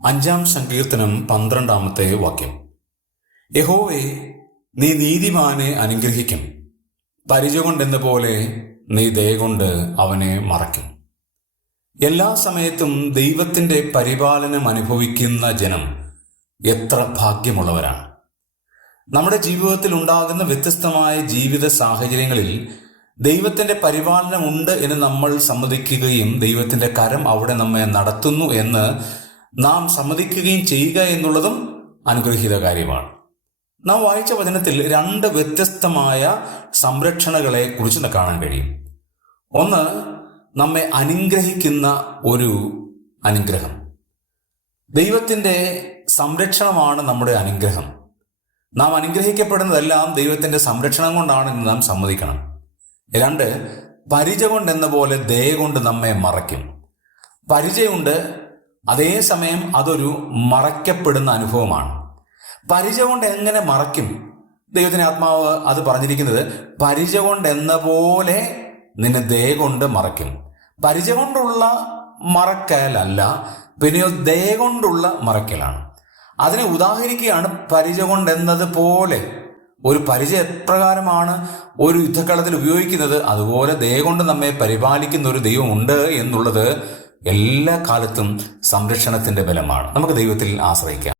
5-ാം സങ്കീർത്തനം 12-ാമത്തെ വാക്യം. യഹോവേ, നീ നീതിമാനെ അനുഗ്രഹിക്കും, പരിച കൊണ്ടെന്ന പോലെ നീ ദയകൊണ്ട് അവനെ മറയ്ക്കും. എല്ലാ സമയത്തും ദൈവത്തിന്റെ പരിപാലനം അനുഭവിക്കുന്ന ജനം എത്ര ഭാഗ്യമുള്ളവരാണ്. നമ്മുടെ ജീവിതത്തിൽ ഉണ്ടാകുന്ന വ്യത്യസ്തമായ ജീവിത സാഹചര്യങ്ങളിൽ ദൈവത്തിന്റെ പരിപാലനം ഉണ്ട് എന്ന് നമ്മൾ സമ്മതിക്കുകയും ദൈവത്തിന്റെ കരം അവിടെ നമ്മെ നടത്തുന്നു എന്ന് നാം സമ്മതിക്കുകയും ചെയ്യുക എന്നുള്ളതും അനുഗ്രഹീത കാര്യമാണ്. നാം വായിച്ച വചനത്തിൽ 2 വ്യത്യസ്തമായ സംരക്ഷണകളെ കുറിച്ച് കാണാൻ കഴിയും. ഒന്ന്, നമ്മെ അനുഗ്രഹിക്കുന്ന ഒരു അനുഗ്രഹം. ദൈവത്തിന്റെ സംരക്ഷണമാണ് നമ്മുടെ അനുഗ്രഹം. നാം അനുഗ്രഹിക്കപ്പെടുന്നതെല്ലാം ദൈവത്തിന്റെ സംരക്ഷണം കൊണ്ടാണ് എന്ന് നാം സമ്മതിക്കണം. 2, പരിച കൊണ്ടെന്ന പോലെ ദയ കൊണ്ട് നമ്മെ മറയ്ക്കും. പരിചയമുണ്ട്, അതേസമയം അതൊരു മറയ്ക്കപ്പെടുന്ന അനുഭവമാണ്. പരിച കൊണ്ട് എങ്ങനെ മറയ്ക്കും? ദൈവത്തിന്റെ ആത്മാവ് അത് പറഞ്ഞിരിക്കുന്നത് പരിച കൊണ്ടെന്ന പോലെ നിന്നെ ദയ കൊണ്ട് മറയ്ക്കും. പരിച കൊണ്ടുള്ള മറക്കലല്ല, പിന്നെയോ ദയ കൊണ്ടുള്ള മറയ്ക്കലാണ്. അതിനെ ഉദാഹരിക്കുകയാണ് പരിച കൊണ്ടെന്നത് പോലെ. ഒരു പരിചയം എപ്രകാരമാണ് ഒരു യുദ്ധക്കളത്തിൽ ഉപയോഗിക്കുന്നത്, അതുപോലെ ദയ കൊണ്ട് നമ്മെ പരിപാലിക്കുന്ന ഒരു ദൈവമുണ്ട് എന്നുള്ളത് എല്ലാ കാലത്തും സംരക്ഷണത്തിന്റെ ബലമാണ്. നമുക്ക് ദൈവത്തിൽ ആശ്രയിക്കാം.